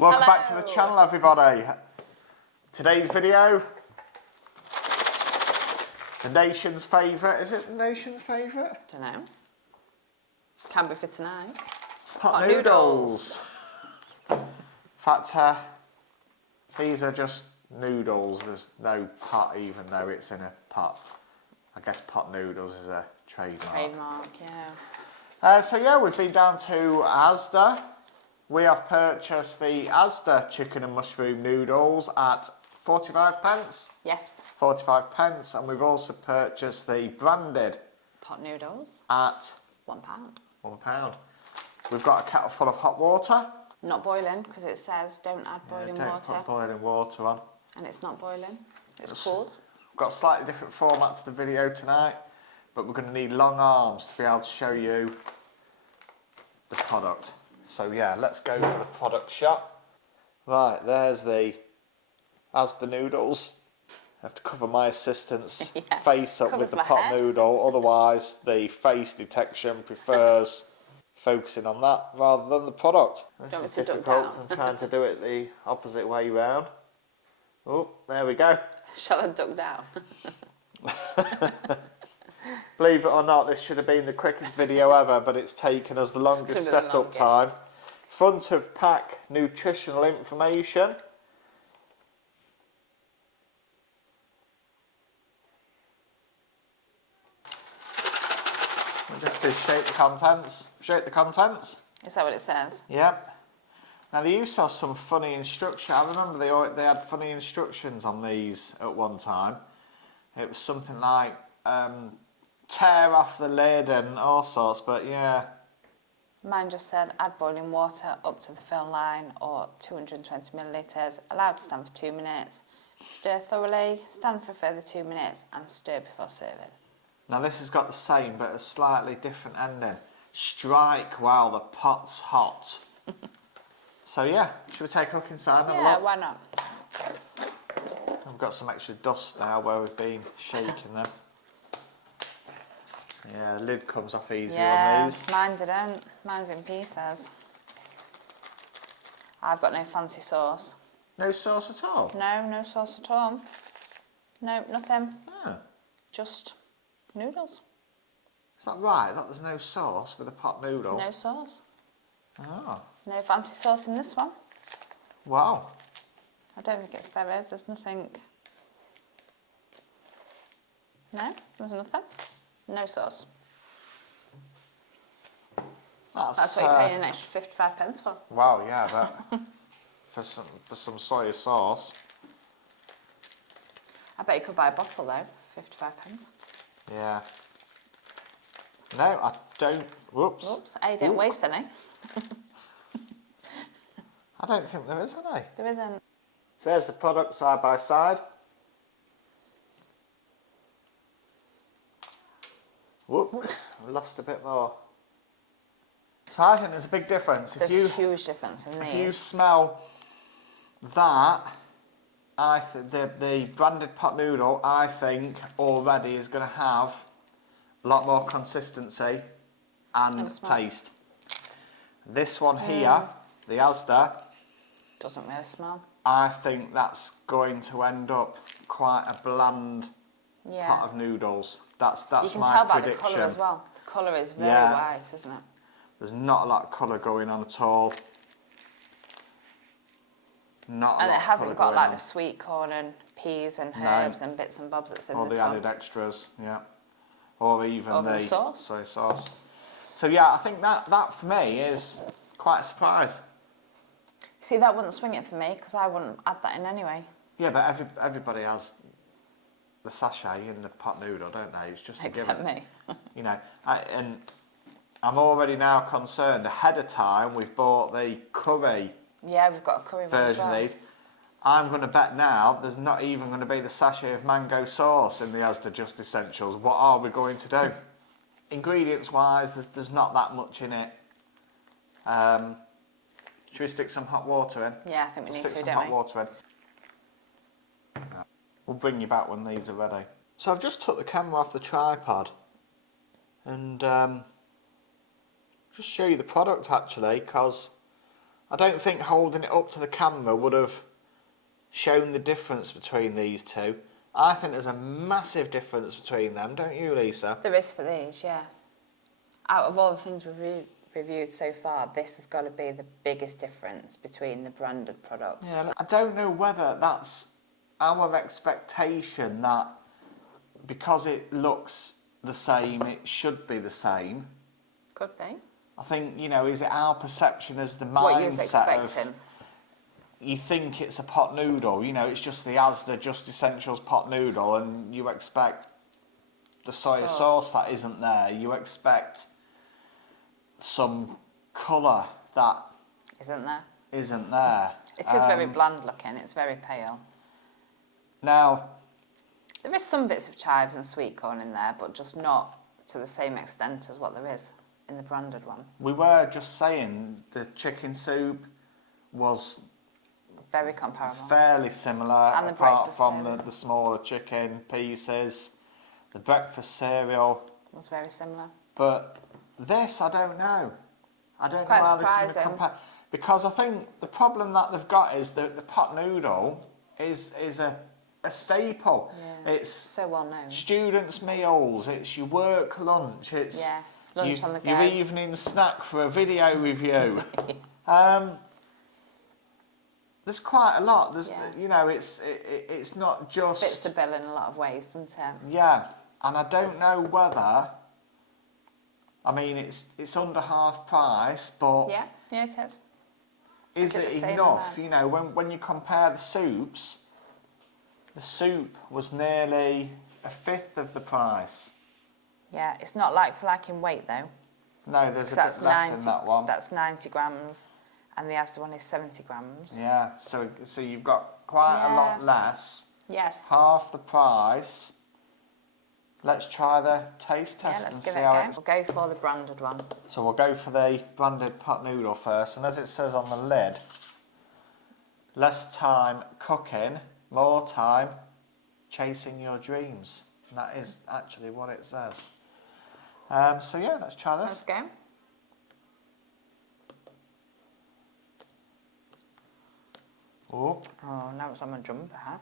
Welcome back to the channel, everybody. Today's video, the nation's favourite. Is it the nation's favourite? Don't know. Can be for tonight. Pot noodles. In fact, these are just noodles. There's no pot, even though it's in a pot. I guess pot noodles is a trademark. Trademark, yeah. So yeah, we've been down to Asda. We have purchased the Asda chicken and mushroom noodles at 45p. Yes. 45p, and we've also purchased the branded Pot noodles at £1. £1. We've got a kettle full of hot water. Not boiling, because it says don't add boiling don't water. put boiling water on. And it's not boiling. It's cooled. We've got a slightly different format to the video tonight, but we're going to need long arms to be able to show you the product. So yeah, let's go for the product shot. Right, there's the Asda noodles. I have to cover my assistant's face up with the pot noodle, otherwise the face detection prefers focusing on that rather than the product. This is difficult. I'm trying to do it the opposite way round. Oh, there we go. Shall I duck down? Believe it or not, this should have been the quickest video ever, but it's taken us the longest setup time. Front of pack nutritional information. We'll just do shape the contents. Shape the contents. Is that what it says? Yep. Now they used to have some funny instructions. I remember they had funny instructions on these at one time. It was something like tear off the lid and all sorts, but yeah. Mine just said add boiling water up to the fill line or 220 millilitres, allowed to stand for 2 minutes. Stir thoroughly, stand for a further 2 minutes and stir before serving. Now this has got the same but a slightly different ending. Strike while the pot's hot. So yeah, should we take a look inside and have a look? Yeah, why not? We've got some extra dust now where we've been shaking them. Yeah, the lid comes off easy on these. Mine didn't. Mine's in pieces. I've got no fancy sauce. No sauce at all? No, no sauce at all. No, nothing. Oh. Just noodles. Is that right? That there's no sauce with a pot noodle? No sauce. Oh. No fancy sauce in this one. Wow. I don't think it's buried. There's nothing. No, there's nothing. No sauce. That's what you're paying an extra 55p for. Wow, yeah, but for some soy sauce. I bet you could buy a bottle though, 55p. Yeah. No, I don't. Whoops. Oops, I didn't waste any. I don't think there is any. There isn't. So there's the product side by side. Whoop, we lost a bit more. So I think there's a big difference. There's a huge difference in these. If you smell that, the branded pot noodle, I think already is going to have a lot more consistency and taste. This one here, the Asda, doesn't really smell. I think that's going to end up quite a bland pot of noodles. That's my prediction. You can tell by the colour as well. The colour is very white, isn't it? There's not a lot of colour going on at all. Not a lot. And it hasn't got like the sweet corn and peas and herbs and bits and bobs that's in this one. Or the added extras, yeah. Or even the sauce. soy sauce. So yeah, I think that for me is quite a surprise. See, that wouldn't swing it for me because I wouldn't add that in anyway. Yeah, but everybody has the sachet in the pot noodle, don't they? It's just a given. Except me. You know, and I'm already now concerned. Ahead of time, we've bought the curry. Yeah, we've got a curry version of these. I'm going to bet now there's not even going to be the sachet of mango sauce in the Asda Just Essentials. What are we going to do? Ingredients-wise, there's not that much in it. Should we stick some hot water in? Yeah, I think we need to, stick some hot water in. We'll bring you back when these are ready. So I've just took the camera off the tripod and just show you the product actually, because I don't think holding it up to the camera would have shown the difference between these two. I think there's a massive difference between them, don't you, Lisa? There is for these, yeah. Out of all the things we've reviewed so far, this has got to be the biggest difference between the branded product. Yeah, I don't know whether that's our expectation that because it looks the same, it should be the same. Could be. I think, you know, is it our perception as the What you was mindset expecting. of you think it's a pot noodle, you know, it's just the Asda Just Essentials pot noodle, and you expect the soya sauce that isn't there. You expect some colour that Isn't there? isn't there. It is very bland looking, it's very pale. Now, There is some bits of chives and sweet corn in there, but just not to the same extent as what there is in the branded one. we were just saying the chicken soup was Very comparable. fairly similar, And the apart breakfast from cereal. the smaller chicken pieces, the breakfast cereal. Was very similar. But this, I don't know. I don't know quite how this is going to surprising. compare. Because I think the problem that they've got is that the pot noodle is a staple. Yeah. It's So well known. students' meals, it's your work lunch, it's Yeah. Lunch on the go. your evening snack for a video review. There's quite a lot. There's, Yeah. you know, it's not just. Fits the bill in a lot of ways, doesn't it? Yeah, and I don't know whether. I mean, it's under half price, but Yeah, yeah, it is. is Is it it the same enough? amount? You know, when you compare the soups, the soup was nearly a fifth of the price. Yeah, it's not like for like in weight though. No, there's 'cause a that's bit less 90, in that one. That's 90 grams, and the Asda one is 70 grams. Yeah, so you've got quite a lot Yeah. less, Yes. half the price. Let's try the taste Yeah, test let's and give see it a how go. it's. We'll go for the branded one. So we'll go for the branded pot noodle first, and as it says on the lid, less time cooking, more time chasing your dreams. And that is actually what it says. So yeah, let's try Let's this. go. Oh, Oh, now it's on my jumper, huh?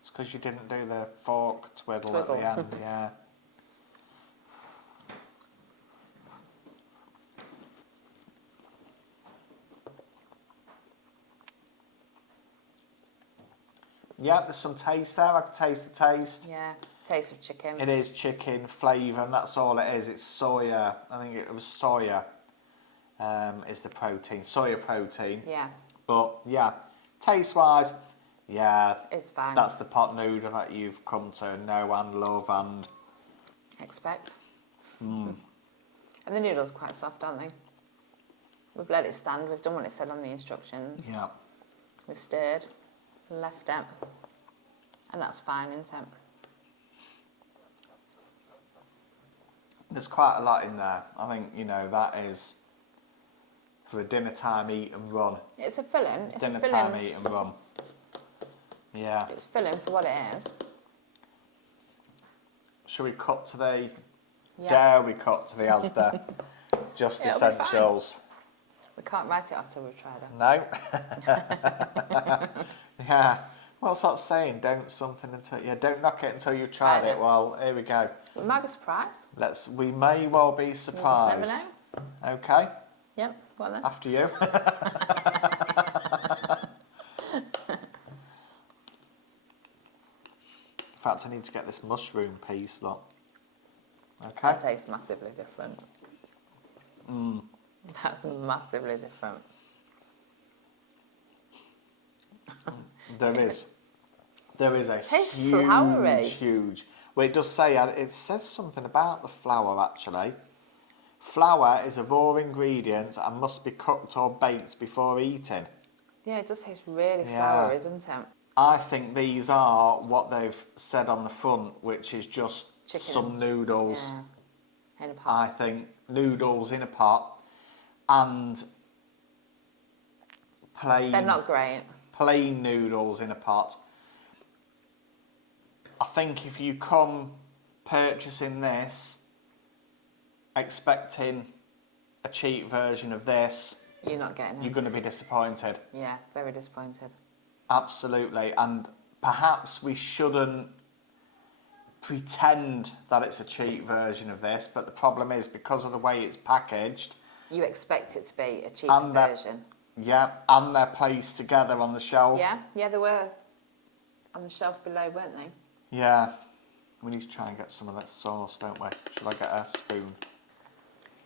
it's because you didn't do the fork twiddle Twiddle. at the end, yeah. Yeah, there's some taste there. I can taste the taste. Yeah, taste of chicken. It is chicken flavour, and that's all it is. It's soya. I think it was soya. Is the protein, soya protein. Yeah, But yeah, taste-wise, yeah, it's fine. that's the pot noodle that you've come to know and love, and Expect. And the noodles are quite soft, aren't they? We've let it stand. We've done what it said on the instructions. yeah. We've stirred, left it, and that's fine, isn't it? There's quite a lot in there. I think, you know, that is for a dinner time eat and run. It's a filling. It's Dinner a filling. time eat and run. Yeah. It's filling for what it is. Shall we cut to the... Yeah. Dare we cut to the Asda Just It'll be fine. Essentials? We can't write it off till we've tried it. No. Yeah. What's that saying? Don't something until don't knock it until you've tried Tried it. it. Well, here we go. We might be surprised. We may well be You just surprised. never know. Okay. Yep, go on then. After you. In fact, I need to get this mushroom piece, look. Okay. That tastes massively different. That's massively different. There is a Tastes huge, floury. huge. Well, it does say, it says something about the flour actually. Flour is a raw ingredient and must be cooked or baked before eating. Yeah, it does taste really Yeah. floury, doesn't it? I think these are what they've said on the front, which is just Chicken. some noodles. Yeah. In a I pot. think noodles in a pot and plain. They're not great. Plain noodles in a pot. I think if you come purchasing this, expecting a cheap version of this, You're not getting you're it. going to be disappointed. Yeah, very disappointed. Absolutely. And perhaps we shouldn't pretend that it's a cheap version of this, but the problem is because of the way it's packaged. You expect it to be a cheaper version. Yeah, and they're placed together on the shelf. Yeah, they were on the shelf below, weren't they? Yeah. We need to try and get some of that sauce, don't we? Should I get a spoon?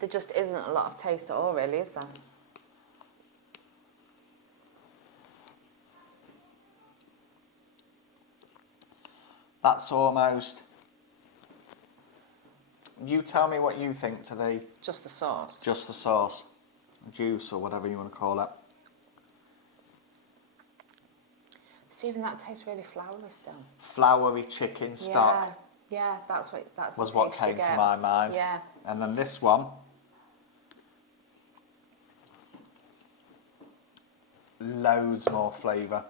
There just isn't a lot of taste at all, really, is there? That's almost... You tell me what you think to the... Just the sauce. Just the sauce. Juice or whatever you want to call it. Even that tastes really floury still. Floury chicken stock. Yeah, that's was what came to my mind. Yeah. And then this one. Loads more flavour.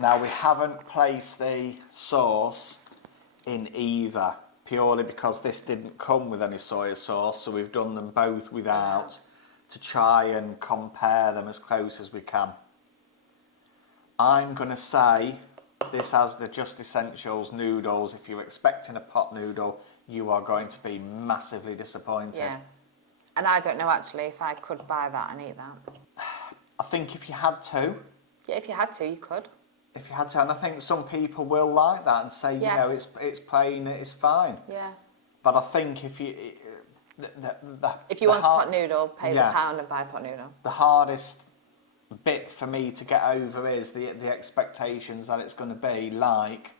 Now we haven't placed the sauce in either, purely because this didn't come with any soy sauce, so we've done them both without to try and compare them as close as we can. I'm going to say this has the Just Essentials noodles. If you're expecting a pot noodle, you are going to be massively disappointed. Yeah. And I don't know actually if I could buy that and eat that. I think if you had to. Yeah, if you had to, you could. If you had to, and I think some people will like that and say, Yes. you know, it's plain, it's fine. Yeah. But I think if you... If you want a pot noodle, pay yeah, the pound and buy a pot noodle. The hardest bit for me to get over is the expectations that it's going to be like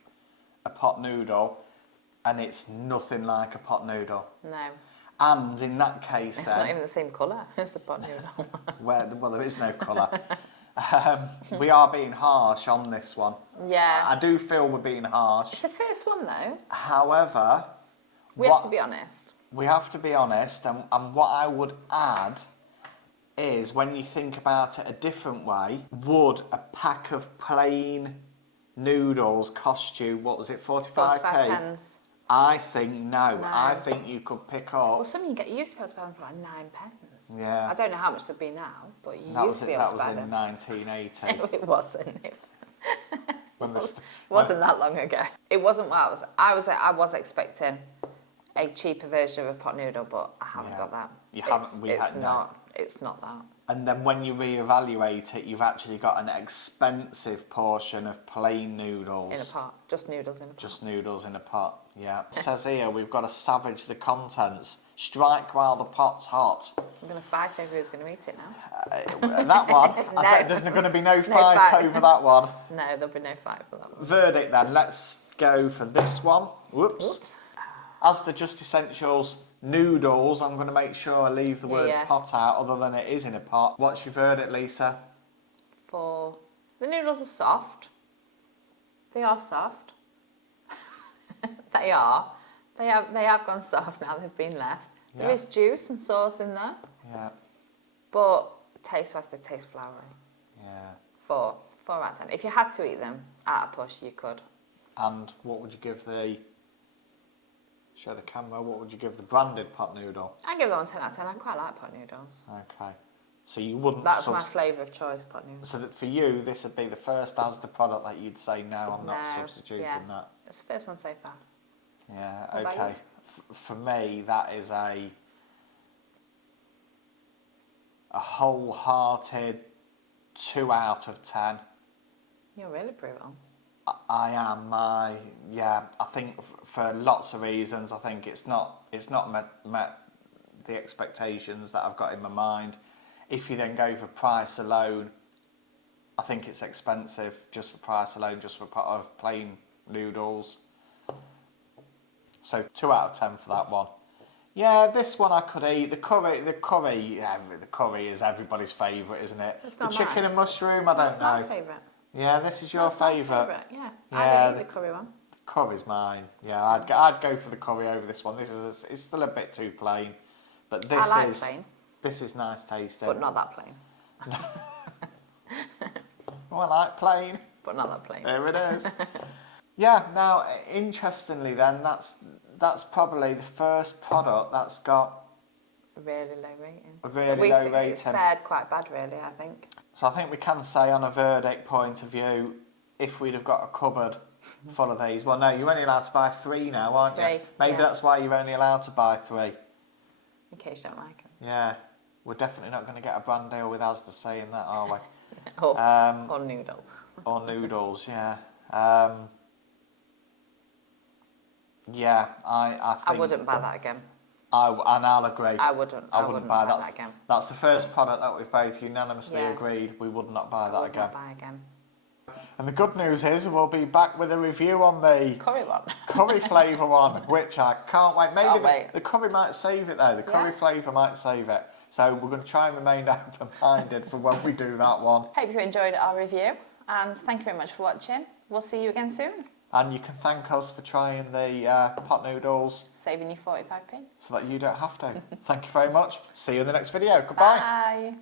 a pot noodle, and it's nothing like a pot noodle. No. And in that case, it's not even the same colour as the pot noodle. well, there is no colour. We are being harsh on this one. Yeah. I do feel we're being harsh. It's the first one though. However, we have to be honest. We have to be honest, and what I would add is, when you think about it a different way, would a pack of plain noodles cost you, what was it, 45p? 45 pence. I think no. I think you could pick up... Well, some you used to be able to buy them for like 9 pence. Yeah. I don't know how much they'd be now, but you used to be able to buy them. That was in 1980. It wasn't. It It wasn't that long ago. It wasn't what I was expecting a cheaper version of a pot noodle, but I haven't got that. You haven't. It's not that. And then when you reevaluate it, you've actually got an expensive portion of plain noodles. In a pot. Just noodles in a pot. Just noodles in a pot, yeah. It says here we've got to savage the contents. Strike while the pot's hot. I'm going to fight over who's going to eat it now. That one, there's going to be no fight over that one. No, there'll be no fight for that one. Verdict then, let's go for this one. Whoops. As the Just Essentials noodles, I'm going to make sure I leave the word pot out, other than it is in a pot. What's your verdict, Lisa? The noodles are soft. They are soft. They are. They have gone soft now. They've been left. Yeah. There is juice and sauce in there. Yeah. But taste-wise, they taste floury. Yeah. 4 out of 10. If you had to eat them at a push, you could. And what would you give the... Show the camera. What would you give the branded pot noodle? I give that one 10 out of 10. I quite like pot noodles. Okay. So you wouldn't... That's my flavour of choice, pot noodles. So that for you, this would be the first Asda product that you'd say, no, I'm not substituting that. It's the first one so far. Yeah, What okay. For me, that is a wholehearted 2 out of 10. You're really brutal. I am. I think for lots of reasons, I think it's not met the expectations that I've got in my mind. If you then go for price alone, I think it's expensive just for price alone, just for a pot of plain noodles. So 2 out of 10 for that one. Yeah, this one I could eat. The curry is everybody's favourite, isn't it? It's not the chicken mine. and mushroom, I don't know. That's my favourite. Yeah, this is your favourite. Yeah, I don't eat the curry one. The curry's mine. Yeah, I'd go for the curry over this one. It's still a bit too plain, but this I like plain. This is nice tasting. But not that plain. Oh, I like plain. But not that plain. There it is. Yeah. Now, interestingly, then that's probably the first product that's got a really low rating. A really we low think rating. It's fared quite bad, really, I think. So I think we can say on a verdict point of view, if we'd have got a cupboard full of these, well no, you're only allowed to buy 3 now, aren't you? 3, Maybe yeah. that's why you're only allowed to buy 3. In case you don't like them. Yeah, we're definitely not going to get a brand deal with Asda saying that, are we? Or Noodles. Or Noodles, yeah. Yeah, I think... I wouldn't buy that again. And I'll agree. I wouldn't buy that again. That's the first product that we've both unanimously Yeah. agreed we would not buy I that would again. not buy again. And the good news is we'll be back with a review on the Curry one. curry flavour one, which I can't wait. Maybe Can't wait. the curry might save it though. The curry Yeah. flavour might save it. So we're going to try and remain open-minded for when we do that one. Hope you enjoyed our review, and thank you very much for watching. We'll see you again soon. And you can thank us for trying the pot noodles Saving you 45p. so that you don't have to. Thank you very much. See you in the next video. Goodbye. Bye.